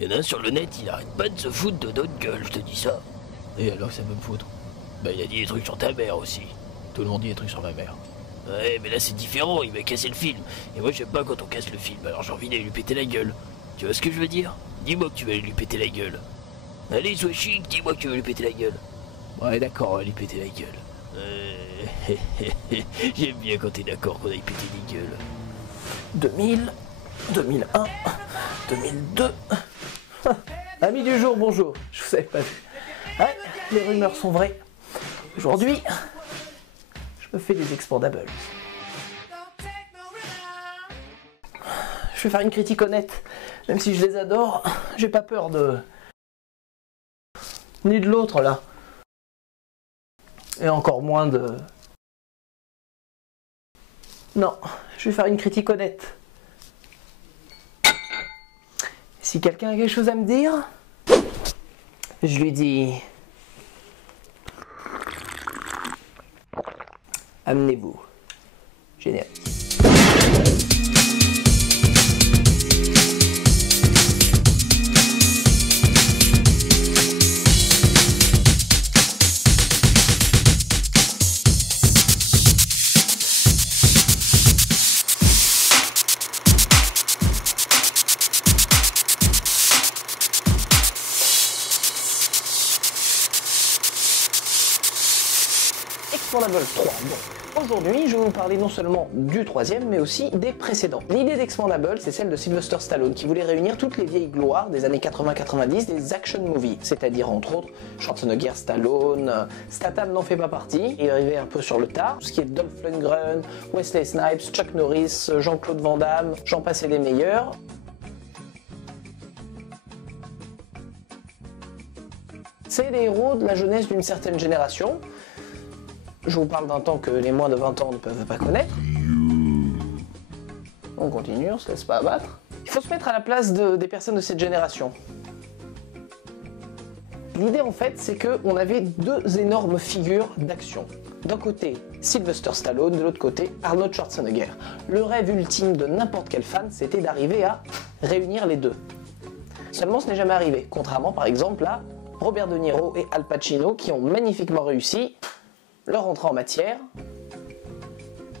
Il y en a un sur le net, il arrête pas de se foutre de notre gueule, je te dis ça. Et alors que ça peut me foutre? Bah il a dit des trucs sur ta mère aussi. Tout le monde dit des trucs sur ma mère. Ouais, mais là c'est différent, il m'a cassé le film. Et moi j'aime pas quand on casse le film, alors j'ai envie d'aller lui péter la gueule. Tu vois ce que je veux dire? Dis-moi que tu vas aller lui péter la gueule. Allez, sois chic, dis-moi que tu vas lui péter la gueule. Ouais, d'accord, on va lui péter la gueule. J'aime bien quand t'es d'accord qu'on aille péter des gueules. 2000, 2001, 2002. Amis du jour, bonjour. Je vous avais pas vu. Ouais, les rumeurs sont vraies. Aujourd'hui, je me fais des expandables. Je vais faire une critique honnête. Même si je les adore, j'ai pas peur de... ni de l'autre là. Et encore moins de... Non, je vais faire une critique honnête. Si quelqu'un a quelque chose à me dire, je lui dis... Amenez-vous. Génial. Expandable 3. Bon, aujourd'hui, je vais vous parler non seulement du troisième, mais aussi des précédents. L'idée d'Expandable, c'est celle de Sylvester Stallone, qui voulait réunir toutes les vieilles gloires des années 80-90 des action movies, c'est-à-dire entre autres Schwarzenegger, Stallone, Statham n'en fait pas partie, il est arrivé un peu sur le tard, tout ce qui est Dolph Lundgren, Wesley Snipes, Chuck Norris, Jean-Claude Van Damme, j'en passais les meilleurs. C'est les héros de la jeunesse d'une certaine génération. Je vous parle d'un temps que les moins de 20 ans ne peuvent pas connaître. On continue, on se laisse pas abattre. Il faut se mettre à la place des personnes de cette génération. L'idée en fait, c'est qu'on avait deux énormes figures d'action. D'un côté, Sylvester Stallone, de l'autre côté, Arnold Schwarzenegger. Le rêve ultime de n'importe quel fan, c'était d'arriver à réunir les deux. Seulement, ce n'est jamais arrivé. Contrairement par exemple à Robert De Niro et Al Pacino qui ont magnifiquement réussi leur entrée en matière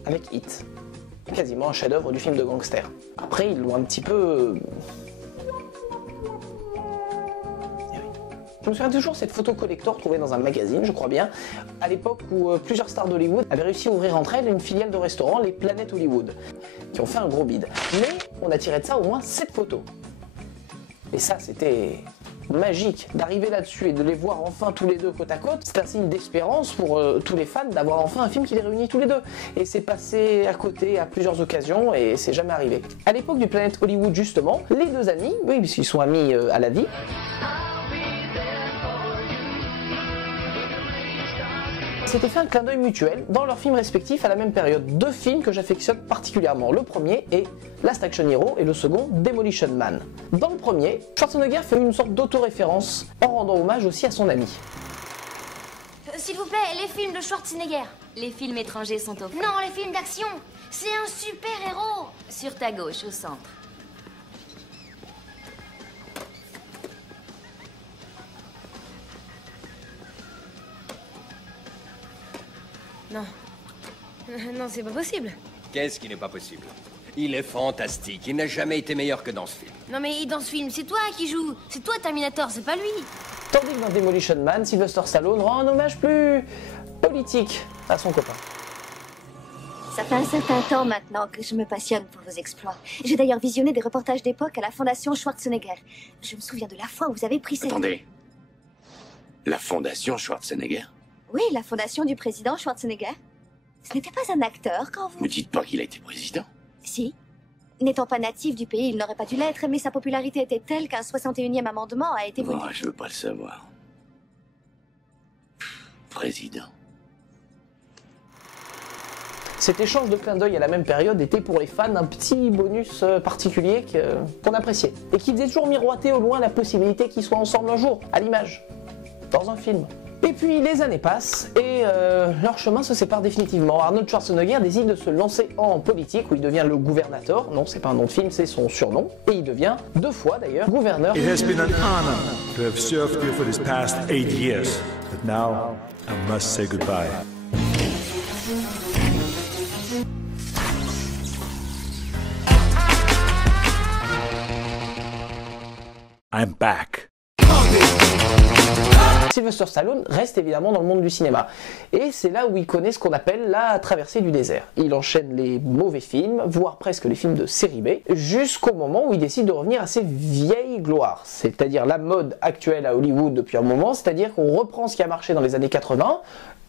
avec Hit, quasiment un chef-d'œuvre du film de gangster. Après, ils l'ont un petit peu... Je me souviens toujours de cette photo collector trouvée dans un magazine, je crois bien, à l'époque où plusieurs stars d'Hollywood avaient réussi à ouvrir entre elles une filiale de restaurant, les Planet Hollywood, qui ont fait un gros bide. Mais on a tiré de ça au moins 7 photos. Et ça, c'était... magique d'arriver là-dessus et de les voir enfin tous les deux côte à côte. C'est un signe d'espérance pour tous les fans d'avoir enfin un film qui les réunit tous les deux. Et c'est passé à côté à plusieurs occasions et c'est jamais arrivé. À l'époque du Planet Hollywood justement, les deux amis, oui puisqu'ils sont amis à la vie, s'étaient fait un clin d'œil mutuel dans leurs films respectifs à la même période. Deux films que j'affectionne particulièrement. Le premier est Last Action Hero et le second Demolition Man. Dans le premier, Schwarzenegger fait une sorte d'autoréférence en rendant hommage aussi à son ami. S'il vous plaît, les films de Schwarzenegger. Les films étrangers sont au... Non, les films d'action. C'est un super-héros. Sur ta gauche, au centre. Non. Non, c'est pas possible. Qu'est-ce qui n'est pas possible? Il est fantastique. Il n'a jamais été meilleur que dans ce film. Non mais dans ce film, c'est toi qui joues. C'est toi Terminator, c'est pas lui. Tandis que dans Demolition Man, Sylvester Stallone rend un hommage plus politique à son copain. Ça fait un certain temps maintenant que je me passionne pour vos exploits. J'ai d'ailleurs visionné des reportages d'époque à la Fondation Schwarzenegger. Je me souviens de la fois où vous avez pris cette... Attendez. La Fondation Schwarzenegger? Oui, la fondation du président Schwarzenegger. Ce n'était pas un acteur quand vous... Ne dites pas qu'il a été président. Si. N'étant pas natif du pays, il n'aurait pas dû l'être, mais sa popularité était telle qu'un 61e amendement a été voté. Oh, je veux pas le savoir. Président. Cet échange de clins d'œil à la même période était pour les fans un petit bonus particulier qu'on appréciait. Et qui faisait toujours miroiter au loin la possibilité qu'ils soient ensemble un jour, à l'image, dans un film. Et puis les années passent et leur chemin se sépare définitivement. Arnold Schwarzenegger décide de se lancer en politique où il devient le gouvernateur. Non, c'est pas un nom de film, c'est son surnom. Et il devient 2 fois d'ailleurs gouverneur. It has been an honor to have served you for these past 8 years, but now I must say goodbye. I'm back. Sylvester Stallone reste évidemment dans le monde du cinéma. Et c'est là où il connaît ce qu'on appelle la traversée du désert. Il enchaîne les mauvais films, voire presque les films de série B, jusqu'au moment où il décide de revenir à ses vieilles gloires. C'est-à-dire la mode actuelle à Hollywood depuis un moment, c'est-à-dire qu'on reprend ce qui a marché dans les années 80,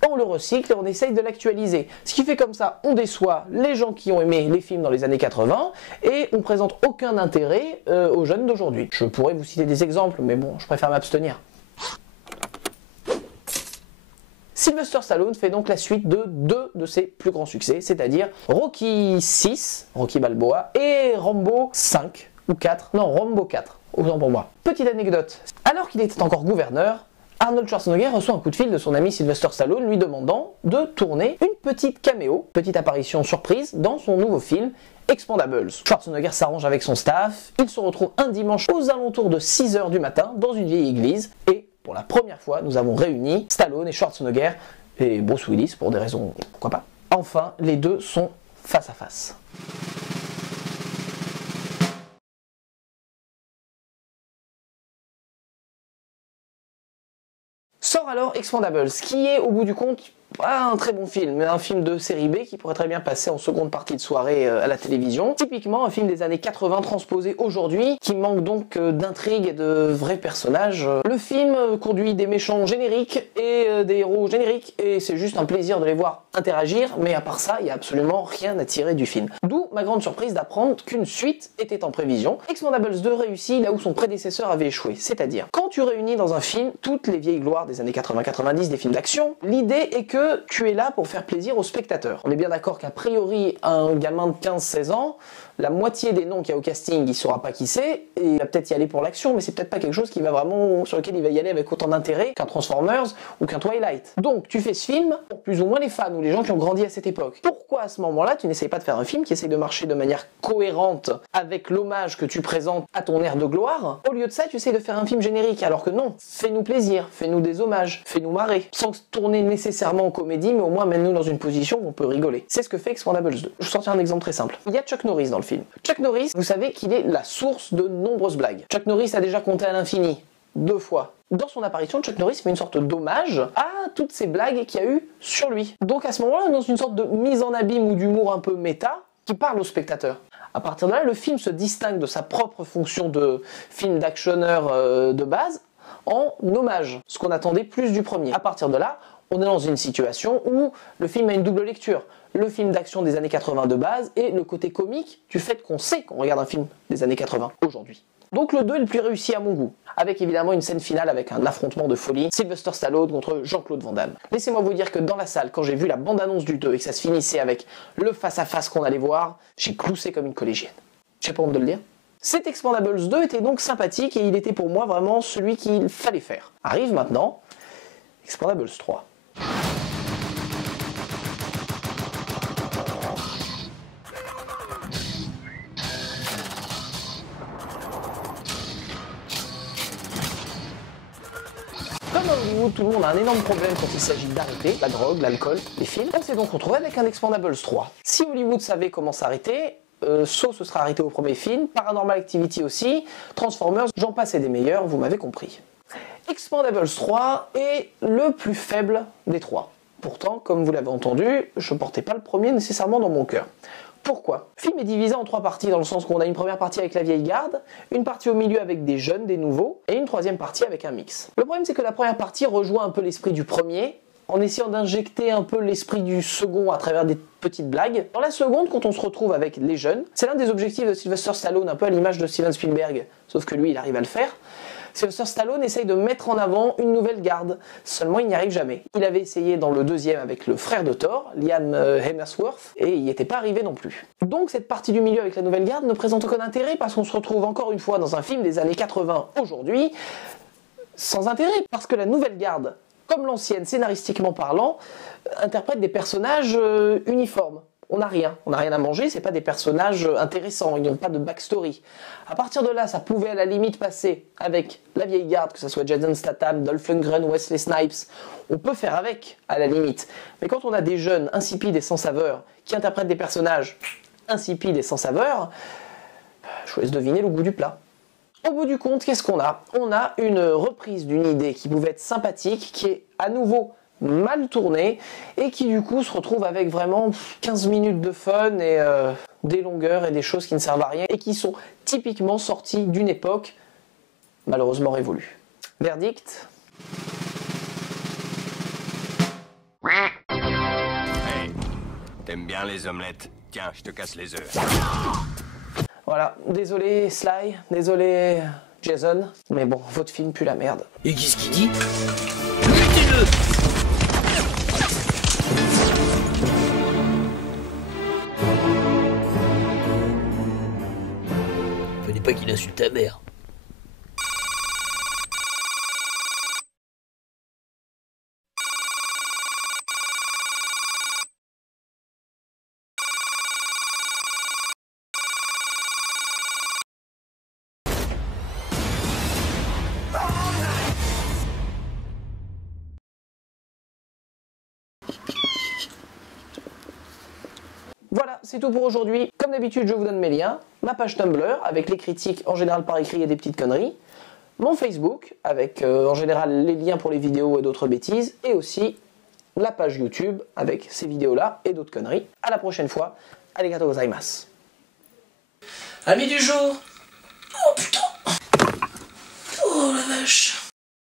on le recycle et on essaye de l'actualiser. Ce qui fait comme ça, on déçoit les gens qui ont aimé les films dans les années 80 et on présente aucun intérêt aux jeunes d'aujourd'hui. Je pourrais vous citer des exemples, mais bon, je préfère m'abstenir. Sylvester Stallone fait donc la suite de 2 de ses plus grands succès, c'est-à-dire Rocky 6, Rocky Balboa, et Rambo 5 ou 4, non Rambo 4, autant pour moi. Petite anecdote, alors qu'il était encore gouverneur, Arnold Schwarzenegger reçoit un coup de fil de son ami Sylvester Stallone lui demandant de tourner une petite caméo, petite apparition surprise dans son nouveau film Expendables. Schwarzenegger s'arrange avec son staff, il se retrouve un dimanche aux alentours de 6 h du matin dans une vieille église et pour la première fois, nous avons réuni Stallone et Schwarzenegger et Bruce Willis pour des raisons, pourquoi pas. Enfin, les deux sont face à face. Sort alors Expendables, qui est au bout du compte pas un très bon film, mais un film de série B qui pourrait très bien passer en seconde partie de soirée à la télévision. Typiquement un film des années 80 transposé aujourd'hui, qui manque donc d'intrigue et de vrais personnages. Le film conduit des méchants génériques et des héros génériques, et c'est juste un plaisir de les voir interagir, mais à part ça, il n'y a absolument rien à tirer du film. D'où ma grande surprise d'apprendre qu'une suite était en prévision. Expendables 2 réussit là où son prédécesseur avait échoué, c'est-à-dire quand tu réunis dans un film toutes les vieilles gloires des années 80-90 des films d'action, l'idée est que tu es là pour faire plaisir aux spectateurs. On est bien d'accord qu'a priori, un gamin de 15-16 ans, la moitié des noms qu'il y a au casting, il saura pas qui c'est, et il va peut-être y aller pour l'action, mais c'est peut-être pas quelque chose qui va vraiment, sur lequel il va y aller avec autant d'intérêt qu'un Transformers ou qu'un Twilight. Donc tu fais ce film pour plus ou moins les fans ou les gens qui ont grandi à cette époque. Pourquoi à ce moment-là tu n'essayes pas de faire un film qui essaye de marcher de manière cohérente avec l'hommage que tu présentes à ton ère de gloire? Au lieu de ça, tu essayes de faire un film générique, alors que non, fais-nous plaisir, fais-nous des hommages, fais-nous marrer, sans tourner nécessairement en comédie, mais au moins mène-nous dans une position où on peut rigoler. C'est ce que fait Expendables 2. Je vais sortir un exemple très simple. Il y a Chuck Norris dans le film. Chuck Norris, vous savez qu'il est la source de nombreuses blagues. Chuck Norris a déjà compté à l'infini, 2 fois. Dans son apparition, Chuck Norris fait une sorte d'hommage à toutes ces blagues qu'il y a eu sur lui. Donc à ce moment-là, on est dans une sorte de mise en abîme ou d'humour un peu méta qui parle au spectateur. À partir de là, le film se distingue de sa propre fonction de film d'actionneur de base en hommage, ce qu'on attendait plus du premier. À partir de là, on est dans une situation où le film a une double lecture. Le film d'action des années 80 de base et le côté comique du fait qu'on sait qu'on regarde un film des années 80 aujourd'hui. Donc le 2 est le plus réussi à mon goût, avec évidemment une scène finale avec un affrontement de folie, Sylvester Stallone contre Jean-Claude Van Damme. Laissez-moi vous dire que dans la salle, quand j'ai vu la bande-annonce du 2 et que ça se finissait avec le face-à-face qu'on allait voir, j'ai cloussé comme une collégienne. J'ai pas honte de le dire. Cet Expendables 2 était donc sympathique et il était pour moi vraiment celui qu'il fallait faire. Arrive maintenant Expendables 3. Comme à Hollywood, tout le monde a un énorme problème quand il s'agit d'arrêter la drogue, l'alcool, les films. On s'est donc retrouvé avec un Expendables 3. Si Hollywood savait comment s'arrêter, Saw se sera arrêté au premier film, Paranormal Activity aussi, Transformers, j'en passe et des meilleurs, vous m'avez compris. Expendables 3 est le plus faible des trois. Pourtant, comme vous l'avez entendu, je portais pas le premier nécessairement dans mon cœur. Pourquoi? Le film est divisé en 3 parties, dans le sens qu'on a une première partie avec la vieille garde, une partie au milieu avec des jeunes, des nouveaux, et une troisième partie avec un mix. Le problème c'est que la première partie rejoint un peu l'esprit du premier, en essayant d'injecter un peu l'esprit du second à travers des petites blagues. Dans la seconde, quand on se retrouve avec les jeunes, c'est l'un des objectifs de Sylvester Stallone, un peu à l'image de Steven Spielberg, sauf que lui il arrive à le faire. Sylvester Stallone essaye de mettre en avant une nouvelle garde, seulement il n'y arrive jamais. Il avait essayé dans le deuxième avec le frère de Thor, Liam Hemsworth, et il n'y était pas arrivé non plus. Donc cette partie du milieu avec la nouvelle garde ne présente aucun intérêt parce qu'on se retrouve encore une fois dans un film des années 80 aujourd'hui, sans intérêt, parce que la nouvelle garde comme l'ancienne, scénaristiquement parlant, interprète des personnages uniformes. On n'a rien à manger, c'est pas des personnages intéressants, ils n'ont pas de backstory. À partir de là, ça pouvait à la limite passer avec la vieille garde, que ce soit Jason Statham, Dolph Lundgren, Wesley Snipes, on peut faire avec, à la limite. Mais quand on a des jeunes insipides et sans saveur, qui interprètent des personnages insipides et sans saveur, je vous laisse deviner le goût du plat. Au bout du compte, qu'est-ce qu'on a? On a une reprise d'une idée qui pouvait être sympathique, qui est à nouveau mal tournée et qui du coup se retrouve avec vraiment 15 minutes de fun et des longueurs et des choses qui ne servent à rien et qui sont typiquement sorties d'une époque malheureusement révolue. Verdict? Hey, t'aimes bien les omelettes? Tiens, je te casse les œufs. Voilà, désolé Sly, désolé Jason, mais bon, votre film pue la merde. Et qu'est-ce qu'il dit? Butez-le! Fallait pas qu'il insulte ta mère. Voilà, c'est tout pour aujourd'hui. Comme d'habitude, je vous donne mes liens, ma page Tumblr avec les critiques en général par écrit et des petites conneries, mon Facebook avec en général les liens pour les vidéos et d'autres bêtises, et aussi la page YouTube avec ces vidéos-là et d'autres conneries. À la prochaine fois. Arigatou gozaimasu. Amis du jour! Oh putain! Oh la vache!